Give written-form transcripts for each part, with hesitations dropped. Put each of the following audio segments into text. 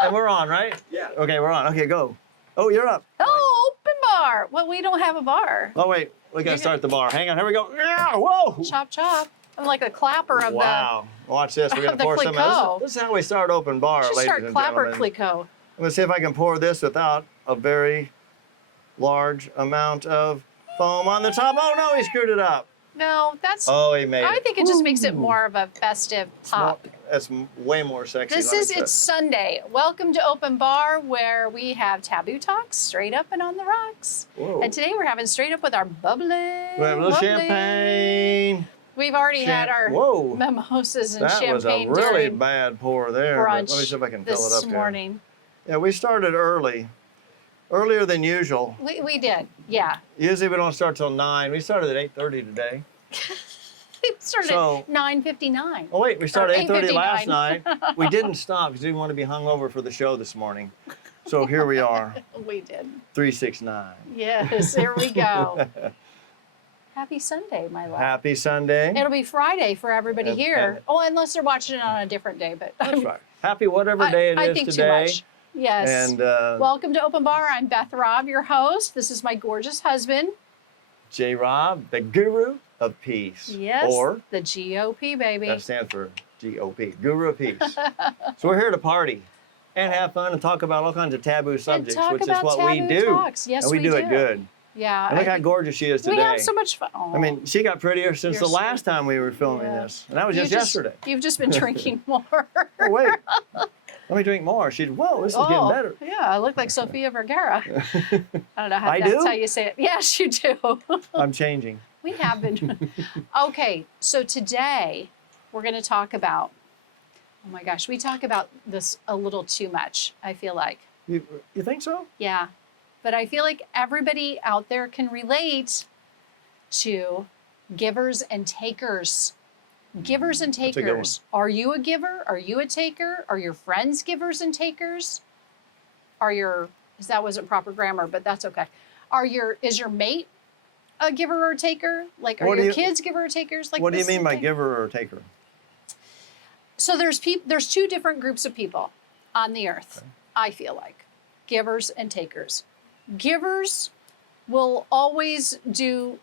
And we're on, right? Yeah. Okay, we're on. Okay, go. Oh, you're up. Oh, open bar. Well, we don't have a bar. Oh, wait. We got to start the bar. Hang on. Here we go. Yeah, whoa. Chop, chop. I'm like a clapper of Wow. Watch this. We're going of to the pour some. Clicquot. This is how we start open bar, the. Just ladies start and clapper gentlemen. Clicquot. I'm going to see if I can pour this without a very large amount of foam on the top. Oh, no, he screwed it up. No, that's. Oh, he made I it. think it just makes it more of a festive pop. That's way more sexy. This like I is said. It's Sunday. Welcome to Open Bar, where we have taboo talks straight up and on the rocks. Whoa. And today we're having straight up with our bubbly. We have a little bubbly. champagne. We've already had our Whoa. mimosas and That was a champagne really during bad pour there. But let me brunch see if I can fill it this up morning. here. Yeah, we started earlier than usual. We did, yeah. Usually we don't start till 9. We started at 8:30 today. We started So- at 9:59. Oh wait, we started at 8:30 last 8:59. night. We didn't stop because we didn't want to be hungover for the show this morning. So here we are, We did. 369. Yes, there we go. Happy Sunday, my love. Happy Sunday. It'll be Friday for everybody And- here. and- Oh, unless they're watching it on a different day, but That's right. Happy whatever day it I is think today. too much. Yes. And Welcome to Open Bar. I'm Beth Robb, your host. This is my gorgeous husband. J. Rob, the guru of peace. Yes. Or the GOP, baby. that stands for GOP, Guru of Peace. So we're here to party and have fun and talk about all kinds of taboo subjects, talk which is about what we taboo do. talks. Yes, and we we do it do. good. Yeah. And look how gorgeous she is today. We have so much fun. I mean, she got prettier since You're the sweet. last time we were filming Yeah. this. And that was just yesterday. You've just been drinking more. Oh, wait. Let me drink more. She's, whoa, this is getting better. Yeah, I look like Sofia Vergara. I don't know how I that's do? how you say it. Yes, you do. I'm changing. We have been. Okay, so today we're going to talk about, oh my gosh, we talk about this a little too much, I feel like. You think so? Yeah. But I feel like everybody out there can relate to givers and takers. Givers and a good takers. Are you a giver? Are you a taker? Are your friends givers and takers? That wasn't proper grammar, but that's okay. Is your mate a giver or a taker? Like, are your kids giver or takers? Like, What do you this is mean the by thing. giver or taker? So there's two different groups of people on the earth, I feel like. Givers and takers. Givers will always do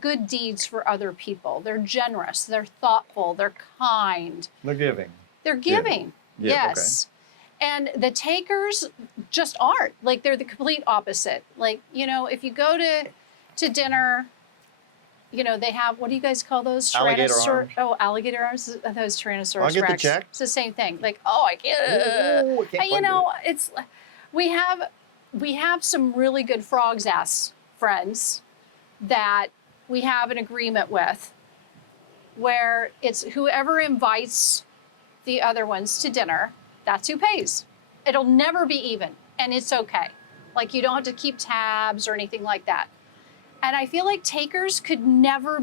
good deeds for other people. They're generous, they're thoughtful, they're kind. They're giving. They're giving. Yeah, Yes. And the takers just aren't. Like, they're the complete opposite. Like, if you go to dinner, they have, what do you guys call those? Alligator arms. Oh, alligator arms? Those Tyrannosaurus I'll get the Rex. check. It's the same thing. Like, oh, I can't. Ooh, I can't quite do it. We have some really good frog's ass friends that we have an agreement with, where it's whoever invites the other ones to dinner, that's who pays. It'll never be even, and it's okay. Like, you don't have to keep tabs or anything like that. And I feel like takers could never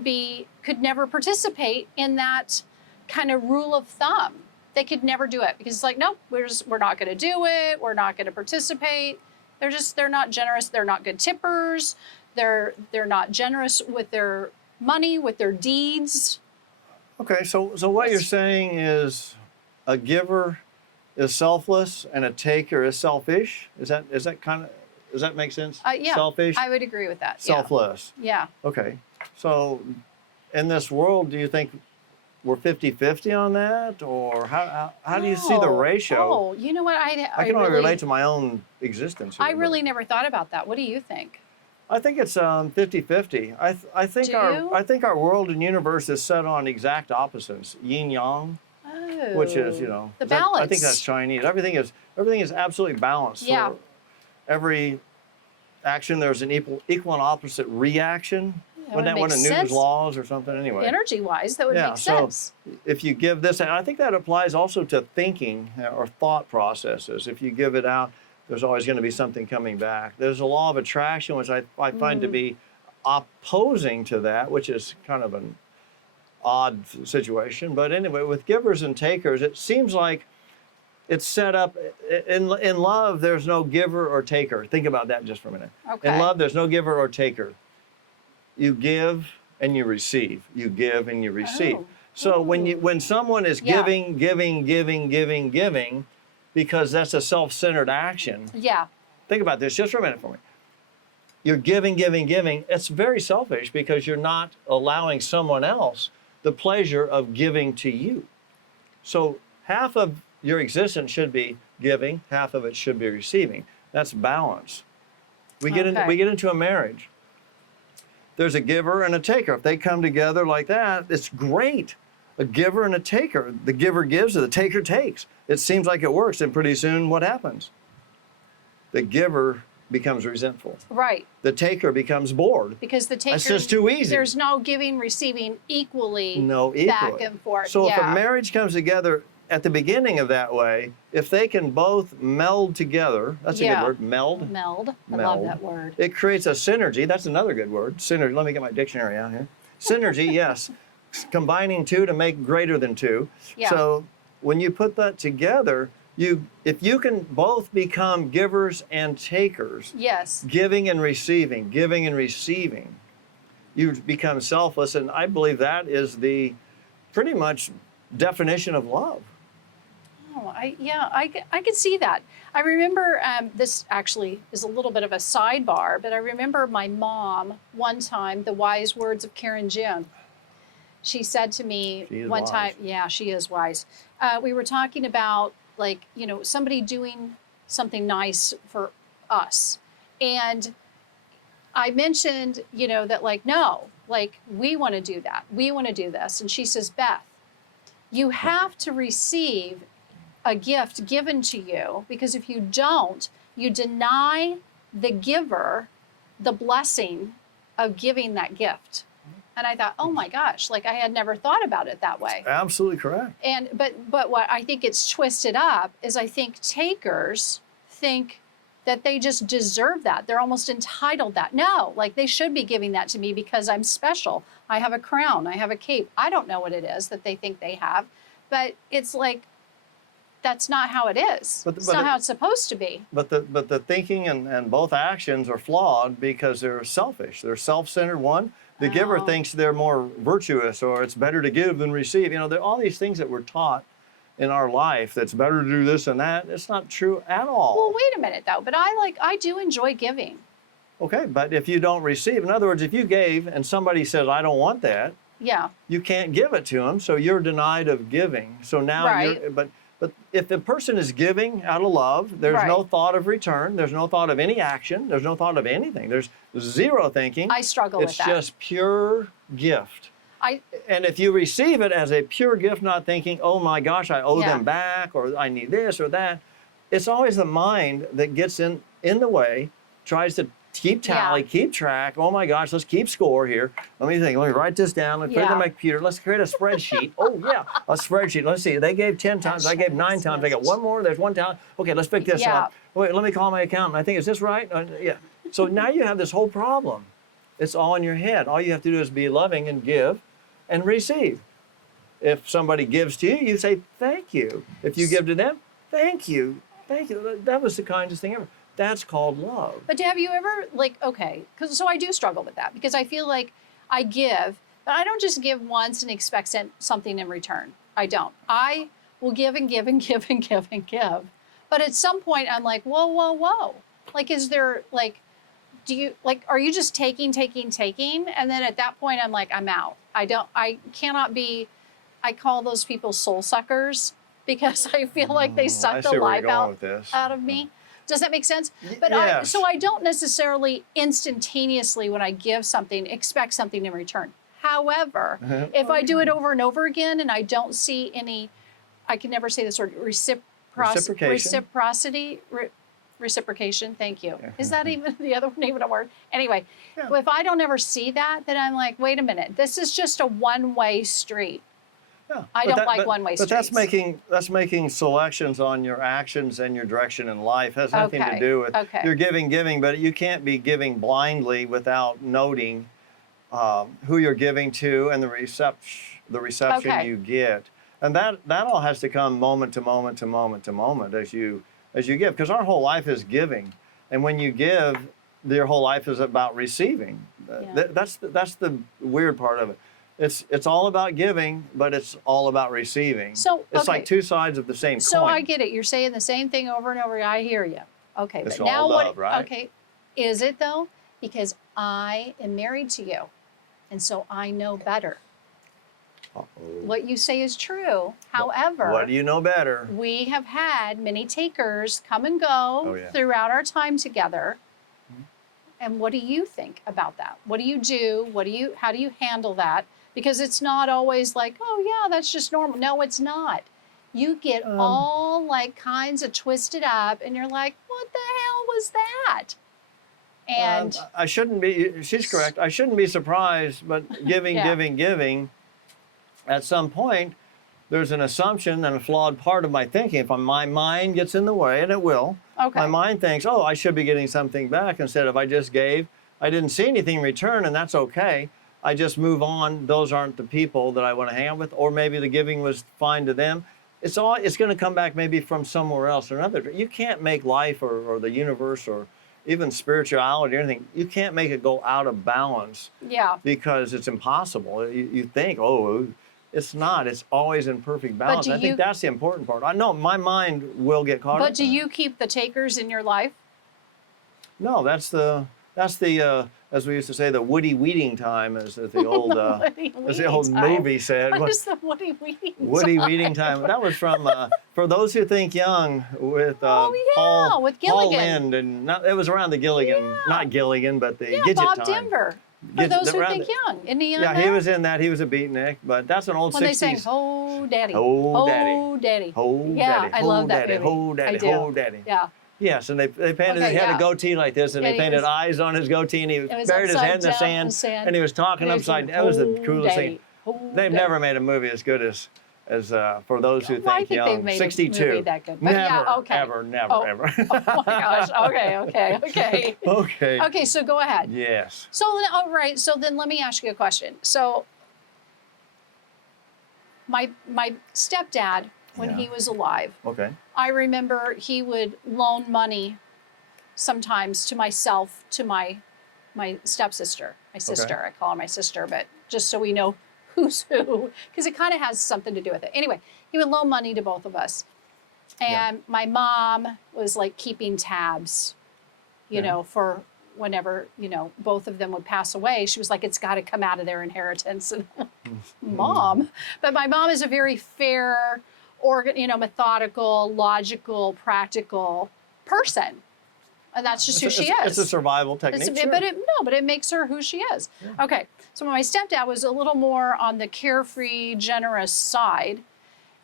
participate in that kind of rule of thumb. They could never do it because it's like, nope, we're not going to do it. We're not going to participate. They're not generous. They're not good tippers. They're not generous with their money, with their deeds. Okay, so what you're saying is a giver is selfless and a taker is selfish? Does that make sense? Yeah, Selfish, I would agree with that. Yeah. selfless. Yeah. Okay. So in this world, do you think we're 50-50 on that? Or how do you see the No. ratio? Oh, you know what? I can only really, relate to my own existence. I here, but really never thought about that. What do you think? I think it's 50-50. I think Do you? I think our world and universe is set on exact opposites, yin yang, Oh. which is the I balance. think that's Chinese. Everything is absolutely balanced. Yeah. For every action, there's an equal and opposite reaction. That Wasn't that would one of make Newton's sense. laws or something? Anyway. Energy-wise, that would Yeah, make so- sense. If you give this, and I think that applies also to thinking or thought processes. If you give it out, there's always going to be something coming back. There's a law of attraction, which I find to be opposing to that, which is kind of an odd situation. But anyway, with givers and takers, it seems like it's set up in love. There's no giver or taker. Think about that just for a minute. Okay. In love, there's no giver or taker. You give and you receive. You give and you receive. Oh. So when someone is Yeah. giving, because that's a self-centered action. Yeah. Think about this just for a minute for me. You're giving, giving, giving. It's very selfish because you're not allowing someone else the pleasure of giving to you. So half of your existence should be giving, half of it should be receiving. That's balance. We get into a marriage. There's a giver and a taker. If they come together like that, it's great. A giver and a taker. The giver gives and the taker takes. It seems like it works, and pretty soon what happens? The giver becomes resentful. Right. The taker becomes bored. Because the taker, It's just too easy. there's no giving, receiving equally, No, back equally. and forth. So if yeah. a marriage comes together at the beginning of that way, if they can both meld together, that's a Yeah. good word, meld. Meld. I love Meld. that word. It creates a synergy. That's another good word. Synergy. Let me get my dictionary out here. Synergy, yes. Combining two to make greater than two. Yeah. So when you put that together, if you can both become givers and takers, Yes. giving and receiving, you become selfless. And I believe that is the pretty much definition of love. Oh, I could see that. I remember this actually is a little bit of a sidebar, but I remember my mom one time, the wise words of Karen June. She said to me She is one wise. time, yeah, she is wise. We were talking about somebody doing something nice for us. And I mentioned, that no, we want to do that. We want to do this. And she says, Beth, you have to receive a gift given to you, because if you don't, you deny the giver the blessing of giving that gift. And I thought, oh my gosh, I had never thought about it that way. Absolutely correct. And but what I think it's twisted up is I think takers think that they just deserve that. They're almost entitled that. No, they should be giving that to me because I'm special. I have a crown, I have a cape. I don't know what it is that they think they have, but it's that's not how it is. It's not how it's supposed to be. But the thinking and both actions are flawed because they're selfish. They're self-centered. One, the giver Oh. thinks they're more virtuous, or it's better to give than receive. There are all these things that we're taught in our life that's better to do this and that. It's not true at all. Well, wait a minute though. But I do enjoy giving. Okay, but if you don't receive, in other words, if you gave and somebody says, I don't want that, Yeah. you can't give it to them, so you're denied of giving. So now Right. but if the person is giving out of love, there's no Right. thought of return, there's no thought of any action, there's no thought of anything. There's zero thinking. I struggle with It's that. just pure gift. I And if you receive it as a pure gift, not thinking, oh my gosh, I owe Yeah. them back, or I need this or that, it's always the mind that gets in the way, tries to keep tally, Yeah. keep track. Oh my gosh, let's keep score here. Let me think. Let me write this down. Let's put it Yeah. in my computer. Let's create a spreadsheet. Oh yeah, a spreadsheet. Let's see. They gave 10 times. I gave 9 times. I got one more. There's one time. Okay, let's pick this Yeah. up. Wait, let me call my accountant. I think, is this right? Yeah. So now you have this whole problem. It's all in your head. All you have to do is be loving and give and receive. If somebody gives to you, you say thank you. If you give to them, thank you. Thank you. That was the kindest thing ever. That's called love. But have you ever so I do struggle with that because I feel like I give, but I don't just give once and expect something in return. I don't. I will give and give and give and give and give. But at some point I'm like, whoa, whoa, whoa. Is there are you just taking? And then at that point I'm like, I'm out. I cannot be, I call those people soul suckers because I feel like they I suck see the where you're life going with this. out of me. Does that make sense? But yes. I don't necessarily instantaneously when I give something expect something in return. However, if I do it over and over again and I don't see any, I can never say this word, reciprocation. Thank you. Is that even the other name of a word? Anyway, Yeah. if I don't ever see that, then I'm like, wait a minute, this is just a one-way street. Yeah. I But don't like one-way But that's streets. making selections on your actions and your direction in life. It has nothing to Okay, do with okay. you're giving, but you can't be giving blindly without noting who you're giving to and the reception Okay. you get. And that all has to come moment to moment as you give, because our whole life is giving, and when you give, your whole life is about receiving. Yeah. That's the weird part of it. it's all about giving, but it's all about receiving. So, it's okay. like two sides of the same So coin. I get it. You're saying the same thing over and over. I hear you. Okay, It's but now all what? love, right? Okay, is it though? Because I am married to you, and so I know better. Uh-oh. What you say is true. However, What do you know better? we have had many takers come and go Oh, yeah. throughout our time together. And what do you think about that? What do you do? How do you handle that? Because it's not always like, oh yeah, that's just normal. No, it's not. You get all like kinds of twisted up and you're like, what the hell was that? And I shouldn't be. She's correct. I shouldn't be surprised. But giving, Yeah. giving. At some point, there's an assumption and a flawed part of my thinking. If my mind gets in the way, and it will, okay. my mind thinks, oh, I should be getting something back. Instead of I just gave, I didn't see anything in return, and that's okay. I just move on. Those aren't the people that I want to hang out with, or maybe the giving was fine to them. It's going to come back maybe from somewhere else or another. You can't make life or the universe or even spirituality or anything. You can't make it go out of balance Yeah. because it's impossible. You think, oh, it's not. It's always in perfect balance. do I you- think that's the important part. I know my mind will get caught up. But do in it. you keep the takers in your life? No, that's the as we used to say, the Woody Weeding time, as the old Woody as the old Weeding time. movie said. What is the Woody Weeding Woody time? Weeding time. That was from For Those Who Think Young with Oh, yeah, with Paul Gilligan. Lind, and it was around the Gilligan, Yeah. not Gilligan, but the Yeah, Gidget Bob time. Denver. For Gidget- those who around think the- young. Isn't he on Yeah, that? he was in that. He was a beatnik, but that's an old When they 60s. sang "Oh Daddy." Oh, Daddy. Oh Daddy. Oh, Yeah, daddy, I love oh, that daddy, movie. oh, daddy, I do. oh, daddy. Yeah. Yes, and they painted. Okay, He had yeah. a goatee like this, and And they he painted was- eyes on his goatee, and he It was buried his upside head in the down sand, in the sand. and he was talking And he upside. said, That was the "Oh, coolest Daddy, thing. oh, They've Daddy." never made a movie as good as For Those Who Well, I Think think Young. they've made a 62. movie that good. But Never, yeah, okay. ever, never, Oh. ever. Oh my gosh. Okay. Okay. Okay, so go ahead. Yes. So, all right. So then let me ask you a question. So, my stepdad, when Yeah. he was alive, Okay. I remember he would loan money sometimes to myself, to my stepsister, my sister. I call her my sister, but just so we know who's who, because it kind of has something to do with it. Anyway, he would loan money to both of us. And my mom was like keeping tabs, you Yeah. know, for whenever, both of them would pass away. She was like, it's got to come out of their inheritance. And mom, but my mom is a very fair, methodical, logical, practical person. And that's just who she is. It's a survival technique. Sure. But it makes her who she is. Yeah. Okay, so my stepdad was a little more on the carefree, generous side.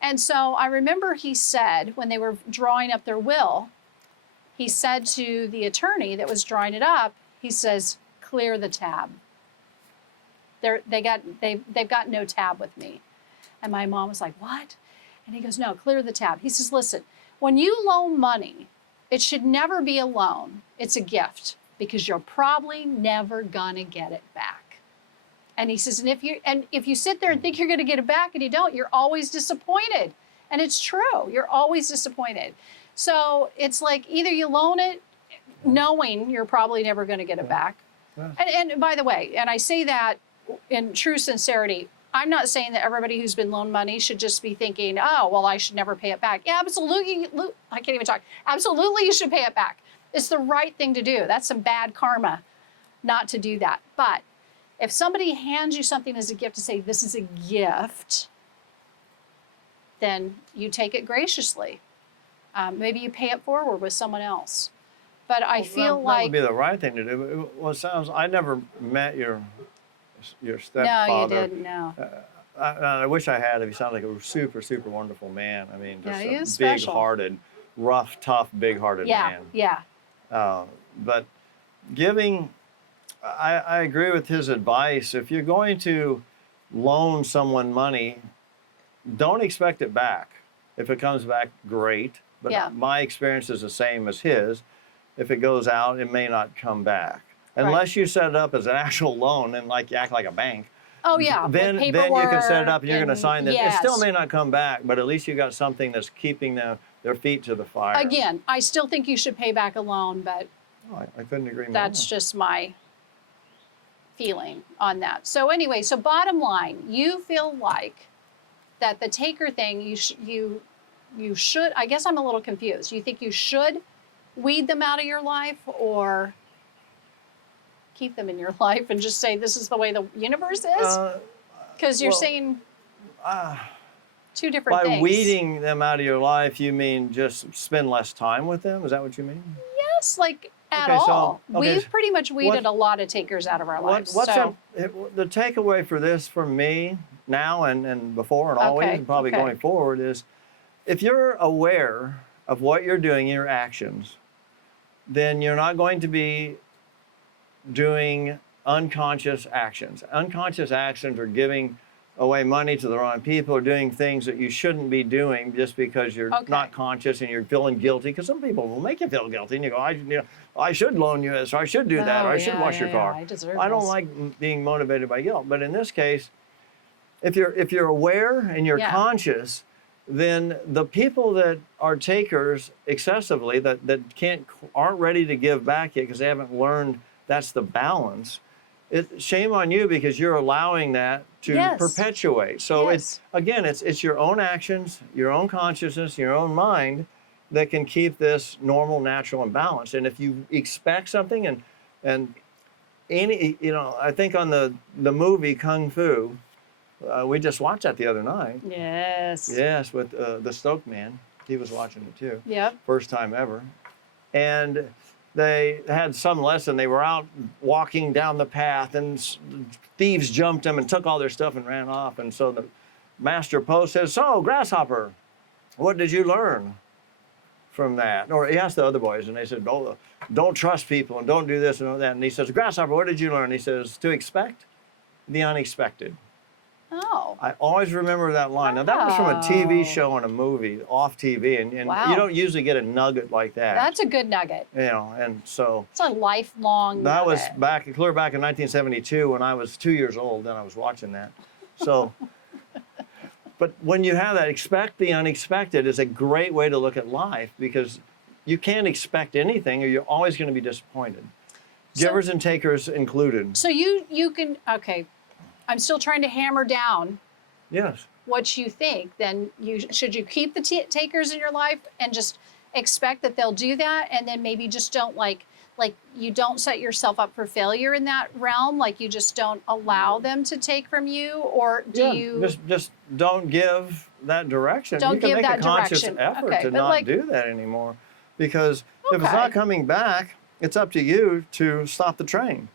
And so I remember he said, when they were drawing up their will, he said to the attorney that was drawing it up, he says, clear the tab. They've got no tab with me. And my mom was like, what? And he goes, no, clear the tab. He says, listen, when you loan money, it should never be a loan. It's a gift, because you're probably never gonna get it back. And he says, and if you sit there and think you're gonna get it back and you don't, you're always disappointed. And it's true, you're always disappointed. So it's like either you loan it knowing you're probably never gonna get it back. Yeah. And by the way, and I say that in true sincerity, I'm not saying that everybody who's been loaned money should just be thinking, oh, well, I should never pay it back. Yeah, absolutely. I can't even talk. Absolutely, you should pay it back. It's the right thing to do. That's some bad karma not to do that. But if somebody hands you something as a gift to say, this is a gift, then you take it graciously. Maybe you pay it forward with someone else. But I feel that like... would be the right thing to do. Well, it sounds. I never met your stepfather. No, you didn't, no. I wish I had. He sounded like a super, super wonderful man. I mean, Yeah, just he is a special. big-hearted, rough, tough, big-hearted Yeah, man. yeah. But giving, I agree with his advice. If you're going to loan someone money, don't expect it back. If it comes back, great. But Yeah. my experience is the same as his. If it goes out, it may not come back. Right. Unless you set it up as an actual loan and like you act like a bank. Oh, yeah. Then with you can set it paperwork up and you're going to and- sign this. Yes. It still may not come back, but at least you got something that's keeping their feet to the fire. Again, I still think you should pay back a loan, but Oh, I couldn't agree more. that's just my feeling on that. So anyway, so bottom line, you feel like that the taker thing, you should, I guess I'm a little confused. You think you should weed them out of your life or keep them in your life and just say this is the way the universe is? Because you're well, saying Uh, two different by things. weeding them out of your life, you mean just spend less time with them? Is that what you mean? Yes, like at Okay, so- all. okay, We've pretty much weeded a lot of takers out of our lives. What's so, the takeaway for this for me now and before and always Okay, and probably okay. going forward is if you're aware of what you're doing, your actions, then you're not going to be doing unconscious actions. Unconscious actions are giving away money to the wrong people or doing things that you shouldn't be doing just because you're Okay. not conscious and you're feeling guilty. Because some people will make you feel guilty, and you go, I should loan you this, or I should do that, or Oh, I should yeah, wash your yeah, car. I deserve I don't this. like being motivated by guilt. But in this case, if you're aware and you're Yeah. conscious, then the people that are takers excessively that aren't ready to give back yet because they haven't learned that's the balance. Shame on you because you're allowing that to Yes. perpetuate. So Yes. it's your own actions, your own consciousness, your own mind that can keep this normal, natural, and balanced. And if you expect something and any, I think on the movie Kung Fu, we just watched that the other night. Yes. Yes, with the Stoke man. He was watching it too. Yep. First time ever. And they had some lesson. They were out walking down the path and thieves jumped them and took all their stuff and ran off. And so the master Po says, "So, Grasshopper, what did you learn from that?" Or he asked the other boys and they said, don't trust people and don't do this and all that. And he says, "Grasshopper, what did you learn?" He says, "To expect the unexpected." Oh. I always remember that line. Now, that was from a TV Wow. show and a movie, off TV, and Wow. you don't usually get a nugget like that. That's a good nugget. And so It's a lifelong that was nugget. clear back in 1972 when I was 2 years old, and I was watching that. So, but when you have that, expect the unexpected is a great way to look at life because you can't expect anything or you're always going to be disappointed. So- Givers and takers included. So you can, okay, I'm still trying to hammer down Yes. what you think. Then should you keep the takers in your life and just expect that they'll do that, and then maybe just don't like you don't set yourself up for failure in that realm, like you just don't allow them to take from you, or do you just don't give that direction. Don't you can give make that a conscious direction. effort Okay, to but not like- do that anymore, because if it's Okay. not coming back, it's up to you to stop the train.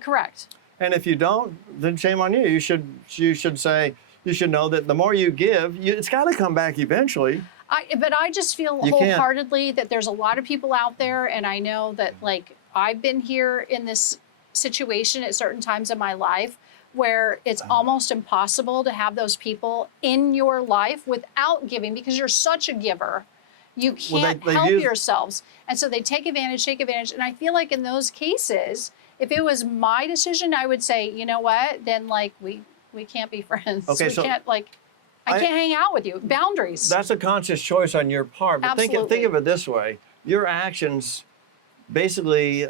correct? And if you don't, then shame on you. You should say you should know that the more you give, it's got to come back eventually. But I just feel You can't- wholeheartedly that there's a lot of people out there, and I know that like I've been here in this situation at certain times in my life where it's almost impossible to have those people in your life without giving because you're such a giver. You Well, can't they help use- yourselves. And so they take advantage, take advantage. And I feel like in those cases, if it was my decision, I would say, you know what, then like we can't be friends. Okay, we so can't I can't hang out with you. Boundaries. That's a conscious choice on your part. But think Absolutely. of it this way: your actions basically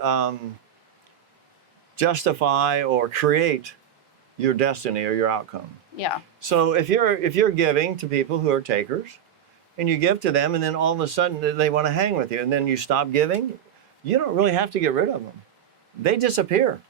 justify or create your destiny or your outcome. Yeah. So if you're giving to people who are takers, and you give to them, and then all of a sudden they want to hang with you, and then you stop giving, you don't really have to get rid of them. They disappear.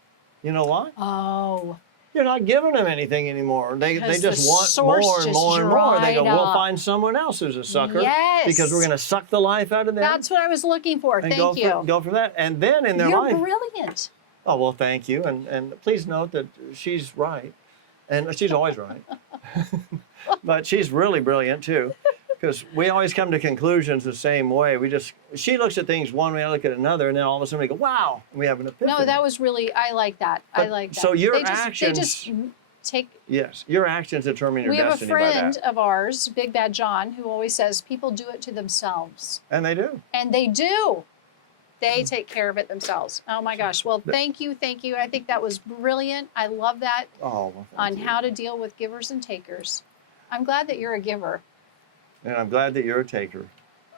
You know why? Oh. You're not giving them anything anymore. They Because just the want source more and just more and more. They go, dried we'll up. find someone else who's a sucker Yes. because we're going to suck the life out of them. That's what I was looking for. and Thank you. Go for that. And then in their You're life, brilliant. oh, well, thank you. And please note that she's right. And she's always right. But she's really brilliant too. Because we always come to conclusions the same way. She looks at things one way, I look at another, and then all of a sudden we go, wow, and we have an epiphany. No, that was really, I like that. I But- like that. so your They just actions- take, Yes, your actions determine your we have a destiny by friend that. of ours, Big Bad John, who always says people do it to themselves. And they do. And they do. They take care of it themselves. Oh my gosh. Well, thank you. Thank you. I think that was brilliant. I love that Oh, well, on thank you. how to deal with givers and takers. I'm glad that you're a giver. And I'm glad that you're a taker.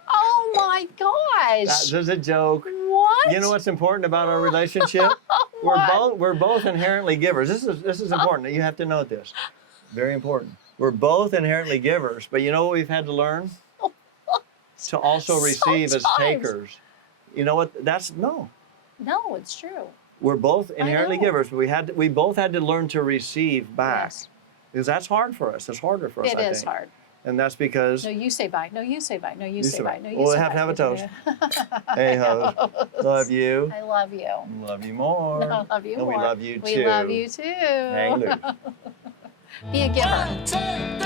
Oh my gosh. There's a joke. What? You know what's important about our relationship? we're both inherently givers. This is important. You have to note this. Very important. We're both inherently givers, but you know what we've had to learn? To also receive as Sometimes. takers. You know what? No. No, it's true. We're both inherently know. givers, but we both had to learn to receive back. Yes. Because that's hard for us. It's harder for us, It I is think. hard. And that's because No, you say bye. No, you say bye. No, you say say bye. bye. No, you Well, we say have to bye. have a toast. toast. Hey ho, love you. I love you. Love you more. I love you And more. we love you too. We love you too. Hang loose. Be a giver. One, two,